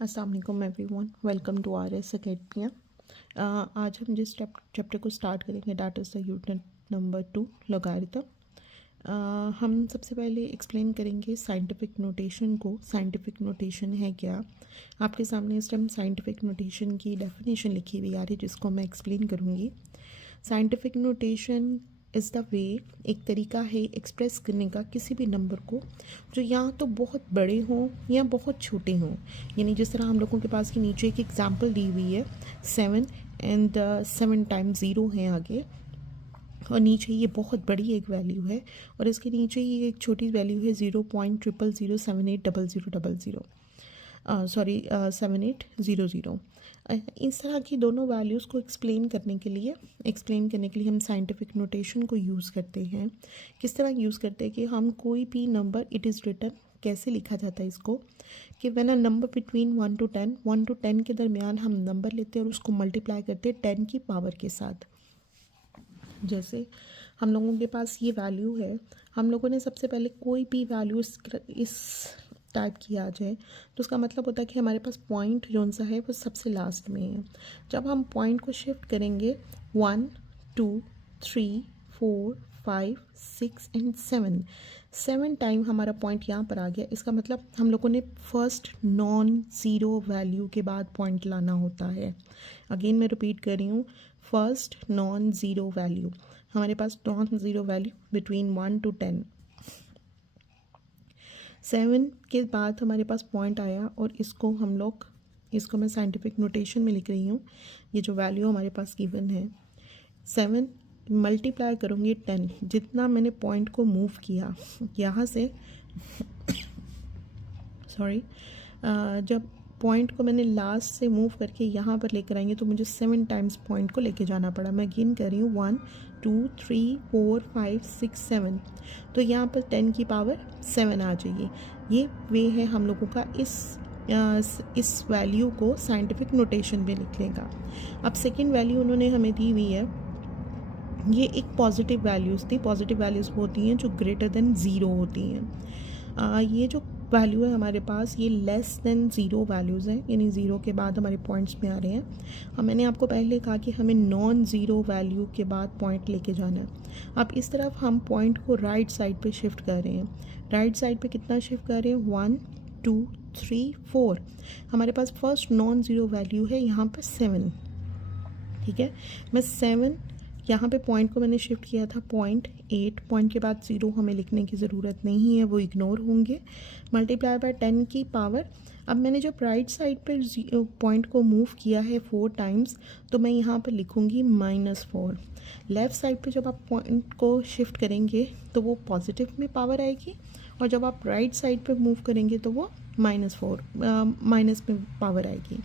अस्सलाम वालेकुम everyone, welcome to R S academy. आज हम जिस चैप्टर को स्टार्ट करेंगे that is the unit number 2 logarithm. हम सबसे पहले एक्सप्लेन करेंगे साइंटिफिक नोटेशन को। साइंटिफिक नोटेशन है क्या? आपके सामने इस टाइम साइंटिफिक नोटेशन की डेफिनेशन लिखी हुई आ रही है जिसको मैं एक्सप्लेन करूँगी। Scientific notation is the way, एक तरीका है एक्सप्रेस करने का किसी भी नंबर को जो या तो बहुत बड़े हों या बहुत छोटे हों। यानी जिस तरह हम लोगों के पास के नीचे एक एग्जांपल दी हुई है 7 एंड 7 टाइम्स 0 है आगे, और नीचे ये बहुत बड़ी एक वैल्यू है और इसके नीचे ये एक छोटी वैल्यू है 0.00078000, 7800। इस तरह की दोनों वैल्यूज़ को एक्सप्लेन करने के लिए हम साइंटिफिक नोटेशन को यूज़ करते हैं। किस तरह यूज़ करते हैं कि हम कोई भी नंबर, इट इज़ रिटन, कैसे लिखा जाता है इसको, कि when a number between 1 to 10 के दरमियान हम नंबर लेते हैं और उसको मल्टीप्लाई करते हैं 10 की पावर के साथ। जैसे हम लोगों के पास ये वैल्यू है, हम लोगों ने सबसे पहले कोई भी वैल्यू इस टाइप की आ जाए तो उसका मतलब होता है कि हमारे पास पॉइंट जो सा है वो सबसे लास्ट में है। जब हम पॉइंट को शिफ्ट करेंगे 1 2 3 4 5 6 एंड 7 टाइम हमारा पॉइंट यहाँ पर आ गया। इसका मतलब हम लोगों ने फर्स्ट नॉन ज़ीरो वैल्यू के बाद पॉइंट लाना होता है। अगेन मैं रिपीट कर रही हूँ, फर्स्ट नॉन ज़ीरो वैल्यू, हमारे पास non zero value between 1 to 10। 7 के बाद हमारे पास पॉइंट आया और इसको मैं साइंटिफिक नोटेशन में लिख रही हूँ। ये जो वैल्यू हमारे पास गिवन है 7 मल्टीप्लाई करूँगी 10, जितना मैंने पॉइंट को मूव किया यहाँ से जब पॉइंट को मैंने लास्ट से मूव करके यहाँ पर लेकर आएंगे तो मुझे 7 टाइम्स पॉइंट को लेके जाना पड़ा। मैं गिन कर रही हूँ 1 2 3 4 5 6 7, तो यहाँ पर 10 की पावर 7 आ जाएगी। ये वे है हम लोगों का इस वैल्यू को साइंटिफिक नोटेशन में लिखने का। अब सेकेंड वैल्यू उन्होंने हमें दी हुई है, ये एक पॉजिटिव वैल्यूज़ थी। पॉजिटिव वैल्यूज़ होती हैं जो ग्रेटर देन ज़ीरो होती हैं। ये जो वैल्यू है हमारे पास, ये लेस देन ज़ीरो वैल्यूज़ हैं, यानी ज़ीरो के बाद हमारे पॉइंट्स में आ रहे हैं। मैंने आपको पहले कहा कि हमें नॉन ज़ीरो वैल्यू के बाद पॉइंट लेके जाना है। अब इस तरफ हम पॉइंट को राइट साइड पे शिफ्ट कर रहे हैं। राइट साइड पे कितना शिफ्ट कर रहे हैं? 1 2 3 4। हमारे पास फर्स्ट नॉन ज़ीरो वैल्यू है यहाँ पर 7। ठीक है, मैं 7 यहाँ पे पॉइंट को मैंने शिफ्ट किया था 0.8। पॉइंट के बाद 0 हमें लिखने की ज़रूरत नहीं है, वो इग्नोर होंगे। मल्टीप्लाई बाय 10 की पावर। अब मैंने जब राइट साइड पर पॉइंट को मूव किया है 4 टाइम्स, तो मैं यहाँ पर लिखूँगी -4। लेफ़्ट साइड पे जब आप पॉइंट को शिफ्ट करेंगे तो वो पॉजिटिव में पावर आएगी, और जब आप राइट साइड पे मूव करेंगे तो वो -4 माइनस में पावर आएगी।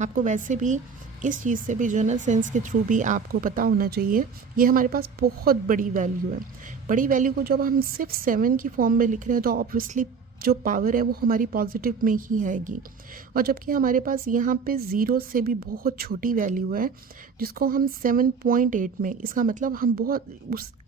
आपको वैसे भी इस चीज़ से भी जनरल सेंस के थ्रू भी आपको पता होना चाहिए, ये हमारे पास बहुत बड़ी वैल्यू है। बड़ी वैल्यू को जब हम सिर्फ 7 की फॉर्म में लिख रहे हैं तो ऑब्वियसली जो पावर है वो हमारी पॉजिटिव में ही आएगी। और जबकि हमारे पास यहाँ पे ज़ीरो से भी बहुत छोटी वैल्यू है जिसको हम 7.8 में, इसका मतलब हम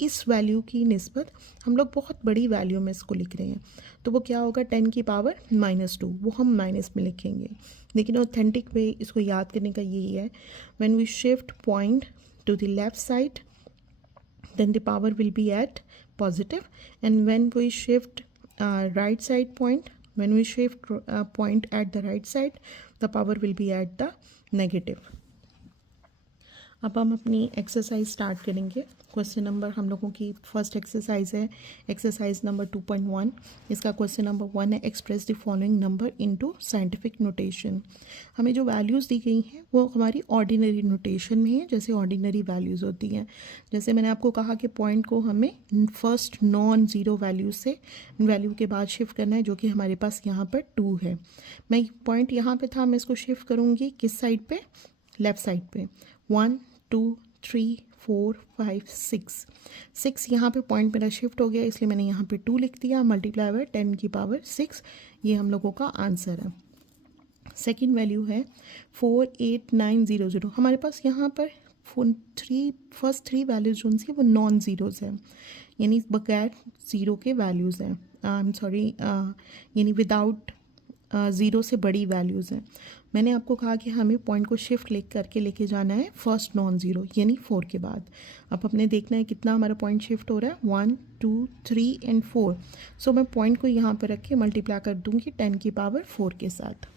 इस वैल्यू की निस्बत हम लोग बहुत बड़ी वैल्यू में इसको लिख रहे हैं। तो वो क्या होगा? 10 की पावर -2, वो हम माइनस में लिखेंगे। लेकिन ऑथेंटिक वे इसको याद करने का यही है, when we shift point to the left side then the power will be at positive, and when we shift right side point, when we shift point at the right side, the power will be at the negative. अब हम अपनी exercise start करेंगे। Question number हम लोगों की first exercise है exercise number 2.1। इसका question number 1 है, express the following number into scientific notation. हमें जो वैल्यूज़ दी गई हैं वो हमारी ऑर्डिनरी नोटेशन में है, जैसे ऑर्डिनरी वैल्यूज़ होती हैं। जैसे मैंने आपको कहा कि पॉइंट को हमें फर्स्ट नॉन ज़ीरो वैल्यू से वैल्यू के बाद शिफ्ट करना है, जो कि हमारे पास यहाँ पर 2 है। मैं पॉइंट यहाँ पर था, मैं इसको शिफ्ट करूँगी किस साइड पर? लेफ़्ट साइड पे। 1 2 3 4 5 6 यहाँ पे पॉइंट मेरा शिफ्ट हो गया, इसलिए मैंने यहाँ पे 2 लिख दिया। मल्टीप्लाई बाय 10 की पावर 6, ये हम लोगों का आंसर है। सेकंड वैल्यू है 48900। हमारे पास यहाँ पर फर्स्ट थ्री वैल्यूज जो सी वो नॉन ज़ीरोज़ हैं, यानी बगैर ज़ीरो के वैल्यूज़ हैं। आई एम सॉरी, यानी विदाउट ज़ीरो से बड़ी वैल्यूज़ हैं। मैंने आपको कहा कि हमें पॉइंट को शिफ्ट करके लेके जाना है फर्स्ट नॉन ज़ीरो यानी 4 के बाद। अब अपने देखना है कितना हमारा पॉइंट शिफ्ट हो रहा है, 1 2 3 एंड 4। सो मैं पॉइंट को यहाँ पर रख के मल्टीप्लाई कर दूँगी 10 की पावर 4 के साथ।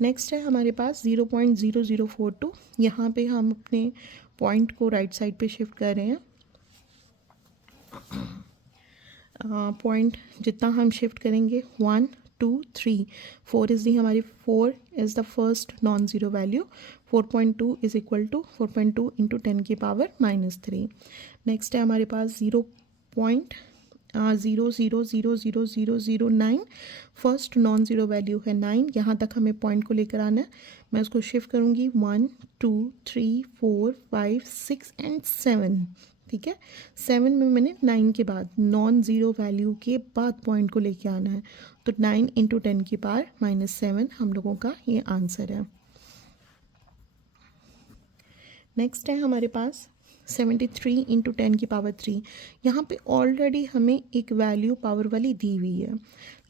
नेक्स्ट है हमारे पास 0.0042। यहाँ पे हम अपने पॉइंट को राइट साइड पे शिफ्ट कर रहे हैं। पॉइंट जितना हम शिफ्ट करेंगे 1 2 3 4 इज़ दी हमारी 4 is the first non zero value. 4.2 is equal to 4.2 into 10 की पावर -3। नेक्स्ट है हमारे पास 0.00000009। फर्स्ट नॉन ज़ीरो वैल्यू है 9। यहाँ तक हमें पॉइंट को लेकर आना है। मैं उसको शिफ्ट करूँगी 1 2 3 4 5 6 एंड 7। ठीक है, 7 में मैंने 9 के बाद नॉन ज़ीरो वैल्यू के बाद पॉइंट को लेके आना है। तो 9 इंटू 10 की पावर -7 हम लोगों का ये आंसर है। नेक्स्ट है हमारे पास 73 इंटू 10 की पावर 3। यहाँ पे ऑलरेडी हमें एक वैल्यू पावर वाली दी हुई है,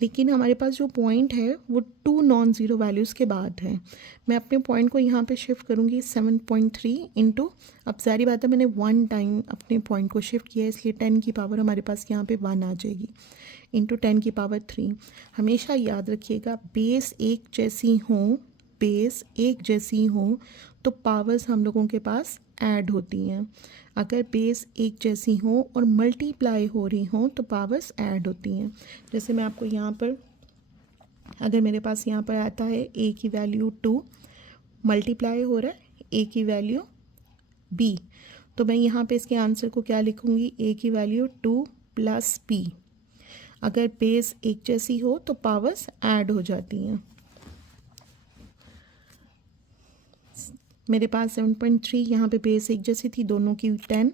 लेकिन हमारे पास जो पॉइंट है वो 2 नॉन ज़ीरो वैल्यूज़ के बाद है। मैं अपने पॉइंट को यहाँ पे शिफ्ट करूँगी 7.3 इंटू, अब सारी बात है मैंने 1 टाइम अपने पॉइंट को शिफ्ट किया है, इसलिए 10 की पावर हमारे पास यहाँ पे 1 आ जाएगी, इंटू 10 की पावर 3। हमेशा याद रखिएगा बेस एक जैसी हो तो पावर्स हम लोगों के पास ऐड होती हैं। अगर बेस एक जैसी हो और मल्टीप्लाई हो रही हो तो पावर्स ऐड होती हैं। जैसे मैं आपको यहाँ पर, अगर मेरे पास यहाँ पर आता है a की वैल्यू 2, मल्टीप्लाई हो रहा है a की वैल्यू b, तो मैं यहाँ पे इसके आंसर को क्या लिखूँगी, a की वैल्यू 2 प्लस b। अगर बेस एक जैसी हो तो पावर्स ऐड हो जाती हैं। मेरे पास 7.3 यहाँ पे बेस एक जैसी थी, दोनों की 10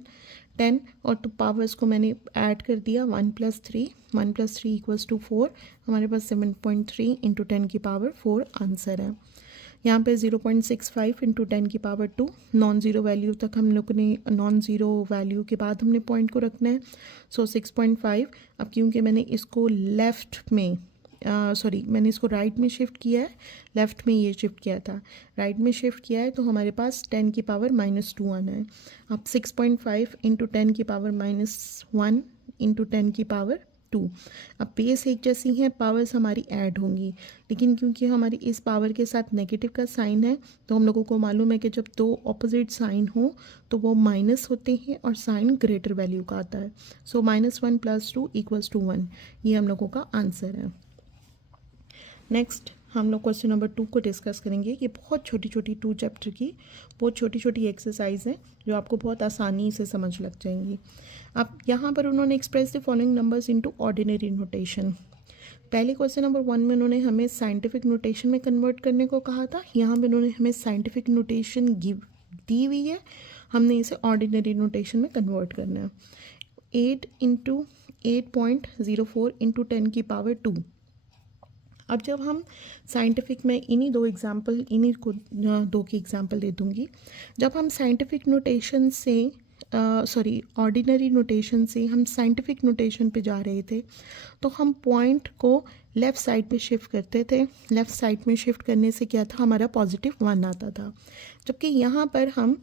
और तो पावर्स को मैंने ऐड कर दिया 1 + 3 = 4। हमारे पास 7.3 इंटू 10 की पावर 4 आंसर है। यहाँ पे 0.65 इंटू 10 की पावर 2। नॉन ज़ीरो वैल्यू तक हम लोग ने, नॉन ज़ीरो वैल्यू के बाद हमने पॉइंट को रखना है। सो 6.5। अब क्योंकि मैंने इसको मैंने इसको राइट में शिफ्ट किया है, लेफ़्ट में ये शिफ्ट किया था, राइट में शिफ्ट किया है, तो हमारे पास 10 की पावर -2 आना है। अब 6.5 इंटू 10 की पावर -1 इंटू 10 की पावर 2। अब बेस एक जैसी हैं, पावर्स हमारी ऐड होंगी, लेकिन क्योंकि हमारी इस पावर के साथ नेगेटिव का साइन है तो हम लोगों को मालूम है कि जब दो ऑपोजिट साइन हो तो वो माइनस होते हैं और साइन ग्रेटर वैल्यू का आता है। सो -1 + 2 = 1, ये हम लोगों का आंसर है। नेक्स्ट हम लोग क्वेश्चन नंबर 2 को डिस्कस करेंगे। ये बहुत छोटी छोटी 2 चैप्टर की बहुत छोटी छोटी एक्सरसाइज हैं जो आपको बहुत आसानी से समझ लग जाएंगी। अब यहाँ पर उन्होंने express the following numbers into ordinary notation. पहले क्वेश्चन नंबर 1 में उन्होंने हमें साइंटिफिक नोटेशन में कन्वर्ट करने को कहा था। यहाँ पर उन्होंने हमें साइंटिफिक नोटेशन दी हुई है, हमने इसे ऑर्डिनरी नोटेशन में कन्वर्ट करना है। 8 इंटू 8.04 इंटू 10 की पावर 2। अब जब हम साइंटिफिक में इन्हीं दो की एग्जांपल दे दूँगी। जब हम साइंटिफिक नोटेशन से ऑर्डिनरी नोटेशन से हम साइंटिफिक नोटेशन पे जा रहे थे तो हम पॉइंट को लेफ़्ट साइड पे शिफ्ट करते थे। लेफ़्ट साइड में शिफ्ट करने से क्या था, हमारा +1 आता था। जबकि यहाँ पर हम,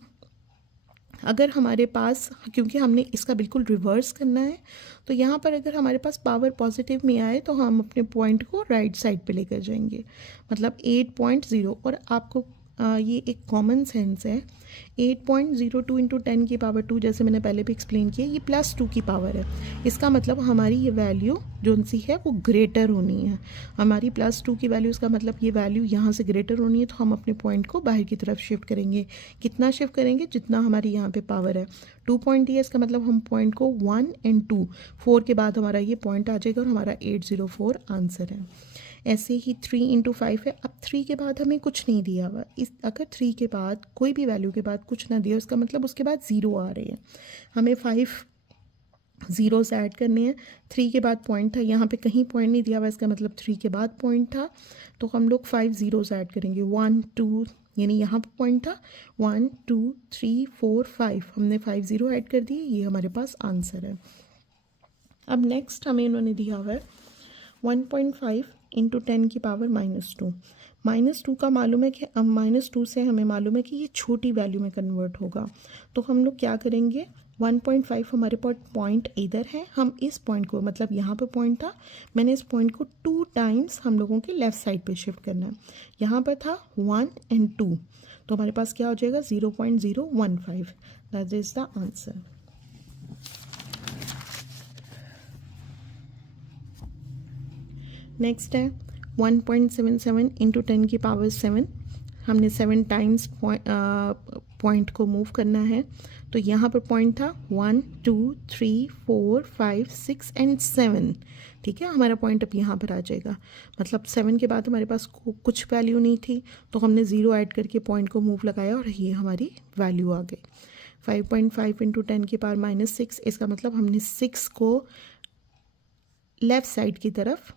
अगर हमारे पास, क्योंकि हमने इसका बिल्कुल रिवर्स करना है, तो यहाँ पर अगर हमारे पास पावर पॉजिटिव में आए तो हम अपने पॉइंट को राइट साइड पे लेकर जाएंगे, मतलब 8.0। और आपको ये एक कॉमन सेंस है, 8.02 इंटू 10 की पावर 2, जैसे मैंने पहले भी एक्सप्लेन किया, ये +2 की पावर है। इसका मतलब हमारी ये वैल्यू जो सी है वो ग्रेटर होनी है। हमारी +2 की वैल्यू, इसका मतलब ये वैल्यू यहाँ से ग्रेटर होनी है, तो हम अपने पॉइंट को बाहर की तरफ शिफ्ट करेंगे। कितना शिफ्ट करेंगे, जितना हमारी यहाँ पे पावर है। 2 पॉइंट है, इसका मतलब हम पॉइंट को 1 और 2, 4 के बाद हमारा ये पॉइंट आ जाएगा और हमारा 804 आंसर है। ऐसे ही 3 इंटू 5 है। अब 3 के बाद हमें कुछ नहीं दिया हुआ, अगर 3 के बाद कोई भी वैल्यू के बाद कुछ ना दिया, उसका मतलब उसके बाद 0 आ रहे हैं। हमें 5 ज़ीरोज़ ऐड करने हैं। 3 के बाद पॉइंट था, यहाँ पे कहीं पॉइंट नहीं दिया हुआ, इसका मतलब 3 के बाद पॉइंट था, तो हम लोग 5 ज़ीरोज़ ऐड करेंगे। 1 2, यानी यहाँ पर पॉइंट था 1 2 3 4 5, हमने 5 ज़ीरो ऐड कर दिए, ये हमारे पास आंसर है। अब नेक्स्ट हमें इन्होंने दिया हुआ है 1.5 इंटू 10 की पावर -2। -2 का मालूम है कि अब -2 से हमें मालूम है कि ये छोटी वैल्यू में कन्वर्ट होगा। तो हम लोग क्या करेंगे, 1.5 हमारे पास पॉइंट इधर है, हम इस पॉइंट को, मतलब यहाँ पे पॉइंट था, मैंने इस पॉइंट को 2 टाइम्स हम लोगों के लेफ़्ट साइड पे शिफ्ट करना है। यहाँ पर था 1 एंड 2, तो हमारे पास क्या हो जाएगा 0.015। That is the answer. Next है 1.77 इंटू 10 की पावर 7। हमने 7 टाइम्स पॉइंट को मूव करना है। तो यहाँ पर पॉइंट था 1 2 3 4 5 6 एंड 7। ठीक है, हमारा पॉइंट अब यहाँ पर आ जाएगा, मतलब 7 के बाद हमारे पास कुछ वैल्यू नहीं थी, तो हमने 0 ऐड करके पॉइंट को मूव लगाया और ये हमारी वैल्यू आ गई। 5.5 इंटू 10 की पावर -6, इसका मतलब हमने 6 को लेफ़्ट साइड की तरफ,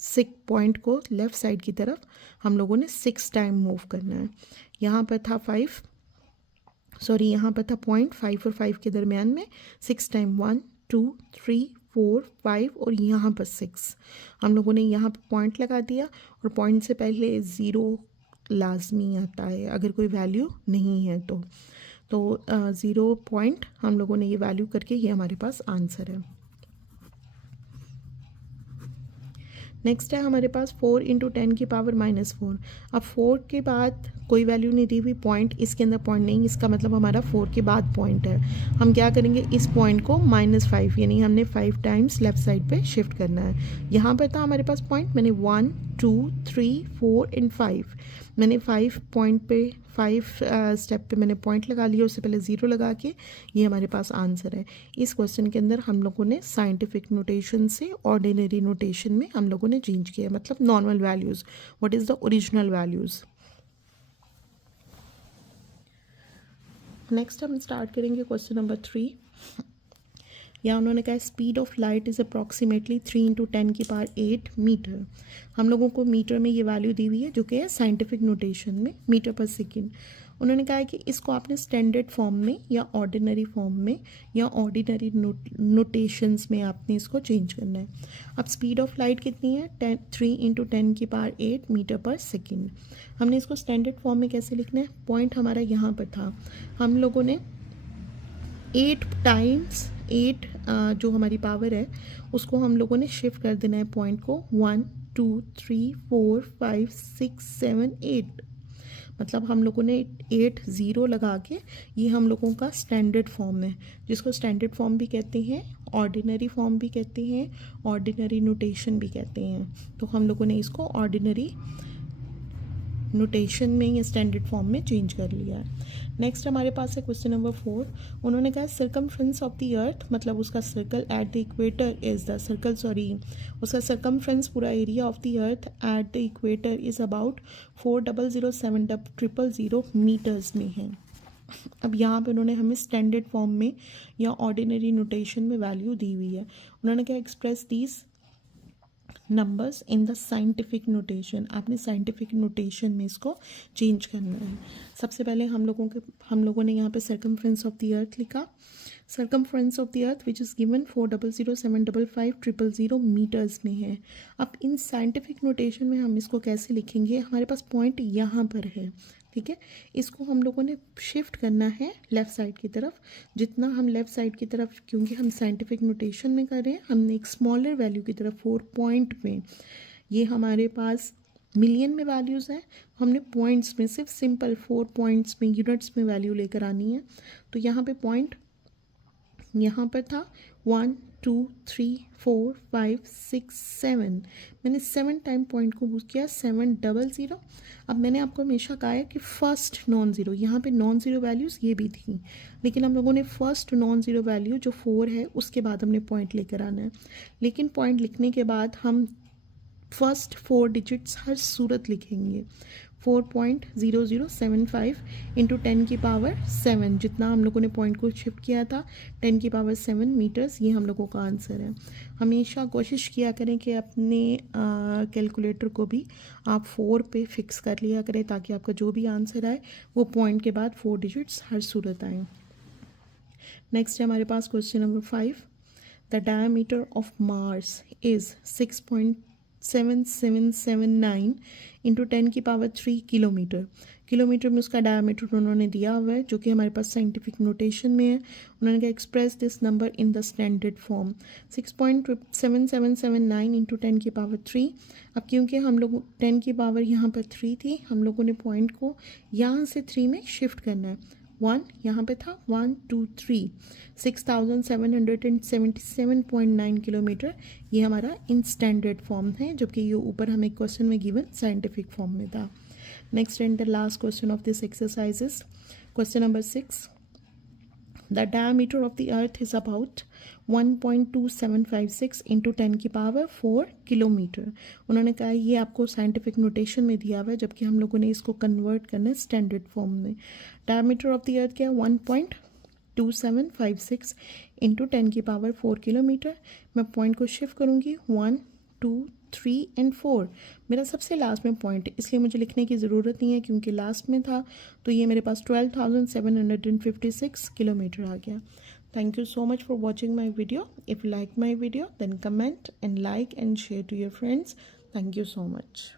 6 पॉइंट को लेफ़्ट साइड की तरफ हम लोगों ने 6 टाइम मूव करना है। यहाँ पर था यहाँ पर था पॉइंट 5 और 5 के दरमियान में 6 टाइम, 1 2 3 4 5 और यहाँ पर 6। हम लोगों ने यहाँ पर पॉइंट लगा दिया और पॉइंट से पहले 0 लाजमी आता है अगर कोई वैल्यू नहीं है तो 0 पॉइंट हम लोगों ने ये वैल्यू करके ये हमारे पास आंसर है। नेक्स्ट है हमारे पास 4 इंटू 10 की पावर -4। अब 4 के बाद कोई वैल्यू नहीं दी हुई, पॉइंट इसके अंदर पॉइंट नहीं, इसका मतलब हमारा 4 के बाद पॉइंट है। हम क्या करेंगे, इस पॉइंट को -5 यानी हमने 5 टाइम्स लेफ़्ट साइड पे शिफ्ट करना है। यहाँ पर था हमारे पास पॉइंट, मैंने 1 2 3 4 एंड 5, मैंने 5 पॉइंट पे 5 स्टेप पे मैंने पॉइंट लगा लिया, उससे पहले 0 लगा के ये हमारे पास आंसर है। इस क्वेश्चन के अंदर हम लोगों ने साइंटिफिक नोटेशन से ऑर्डिनरी नोटेशन में हम लोगों ने चेंज किया, मतलब normal values, what is the original values. Next हम स्टार्ट करेंगे क्वेश्चन नंबर 3। यहाँ उन्होंने कहा speed of light is approximately 3 into 10 की पावर 8 मीटर। हम लोगों को मीटर में ये वैल्यू दी हुई है जो कि है साइंटिफिक नोटेशन में मीटर पर सेकेंड। उन्होंने कहा है कि इसको आपने स्टैंडर्ड फॉर्म में या ऑर्डिनरी फॉर्म में या ऑर्डिनरी नोटेशंस में आपने इसको चेंज करना है। अब स्पीड ऑफ लाइट कितनी है, 3 इंटू 10 की पावर 8 मीटर पर सेकेंड। हमने इसको स्टैंडर्ड फॉर्म में कैसे लिखना है, पॉइंट हमारा यहाँ पर था, हम लोगों ने 8 टाइम्स 8 जो हमारी पावर है उसको हम लोगों ने शिफ्ट कर देना है पॉइंट को, 1 2 3 4 5 6 7 8, मतलब हम लोगों ने 8 0 लगा के ये हम लोगों का स्टैंडर्ड फॉर्म है, जिसको स्टैंडर्ड फॉर्म भी कहते हैं, ऑर्डिनरी फॉर्म भी कहते हैं, ऑर्डिनरी नोटेशन भी कहते हैं। तो हम लोगों ने इसको ऑर्डिनरी नोटेशन में या स्टैंडर्ड फॉर्म में चेंज कर लिया है। नेक्स्ट हमारे पास है क्वेश्चन नंबर 4। उन्होंने कहा सर्कमफ्रेंस ऑफ द अर्थ, मतलब उसका circle at the equator is the circle, उसका सर्कमफ्रेंस पूरा area of the earth at the equator is about 4,007,000 meters में है। अब यहाँ पे उन्होंने हमें स्टैंडर्ड फॉर्म में या ऑर्डिनरी नोटेशन में वैल्यू दी हुई है। उन्होंने कहा express these numbers in the scientific notation, आपने साइंटिफिक नोटेशन में इसको चेंज करना है। सबसे पहले हम लोगों ने यहाँ पे सर्कमफ्रेंस ऑफ द अर्थ लिखा, circumference of the earth which is given 4,007,555,000 meters में है। अब इन साइंटिफिक नोटेशन में हम इसको कैसे लिखेंगे, हमारे पास पॉइंट यहाँ पर है, ठीक है, इसको हम लोगों ने शिफ्ट करना है लेफ़्ट साइड की तरफ। जितना हम लेफ़्ट साइड की तरफ, क्योंकि हम साइंटिफिक नोटेशन में कर रहे हैं, हमने एक स्मॉलर वैल्यू की तरफ 4 पॉइंट में, ये हमारे पास मिलियन में वैल्यूज़ हैं, हमने पॉइंट्स में सिर्फ सिंपल 4 पॉइंट्स में यूनिट्स में वैल्यू लेकर आनी है। तो यहाँ पे पॉइंट यहाँ पर था 1 2 3 4 5 6 7, मैंने 7 टाइम पॉइंट को यूज़ किया, 700। अब मैंने आपको हमेशा कहा है कि फर्स्ट नॉन ज़ीरो, यहाँ पे नॉन ज़ीरो वैल्यूज़ ये भी थी, लेकिन हम लोगों ने फर्स्ट नॉन ज़ीरो वैल्यू जो 4 है उसके बाद हमने पॉइंट लेकर आना है। लेकिन पॉइंट लिखने के बाद हम फर्स्ट 4 डिजिट्स हर सूरत लिखेंगे, 4.0075 इंटू 10 की पावर 7, जितना हम लोगों ने पॉइंट को शिफ्ट किया था 10 की पावर 7 मीटर्स, ये हम लोगों का आंसर है। हमेशा कोशिश किया करें कि अपने कैलकुलेटर को भी आप 4 पे फिक्स कर लिया करें, ताकि आपका जो भी आंसर आए वो पॉइंट के बाद 4 डिजिट्स हर सूरत आए। नेक्स्ट है हमारे पास question number 5। The diameter of Mars is 0.7779 into 10 की पावर 3 किलोमीटर। किलोमीटर में उसका डायमीटर उन्होंने दिया हुआ है, जो कि हमारे पास साइंटिफिक नोटेशन में है। उन्होंने कहा express this number in the standard form. 6.7779 into 10 की पावर 3। अब क्योंकि हम लोग 10 की पावर यहाँ पर 3 थी, हम लोगों ने पॉइंट को यहाँ से 3 में शिफ्ट करना है। 1 यहाँ पे था, 1 2 3, 6777.9 किलोमीटर ये हमारा इन स्टैंडर्ड फॉर्म है, जबकि ये ऊपर हमें क्वेश्चन में गिवन साइंटिफिक फॉर्म में था। Next and the last question of this exercise is question number 6। The diameter of the earth is about 1.2756 into 10 की पावर 4 किलोमीटर। उन्होंने कहा ये आपको साइंटिफिक नोटेशन में दिया हुआ है, जबकि हम लोगों ने इसको कन्वर्ट करना है स्टैंडर्ड फॉर्म में। डायमीटर ऑफ द अर्थ क्या है? 1.2756 इंटू 10 की पावर 4 किलोमीटर। मैं पॉइंट को शिफ्ट करूँगी 1 2 3 एंड 4। मेरा सबसे लास्ट में पॉइंट है, इसलिए मुझे लिखने की ज़रूरत नहीं है क्योंकि लास्ट में था, तो ये मेरे पास 12,756 किलोमीटर आ गया। Thank you so much for watching my video. If you like my video then comment and like and share to your friends. Thank you so much.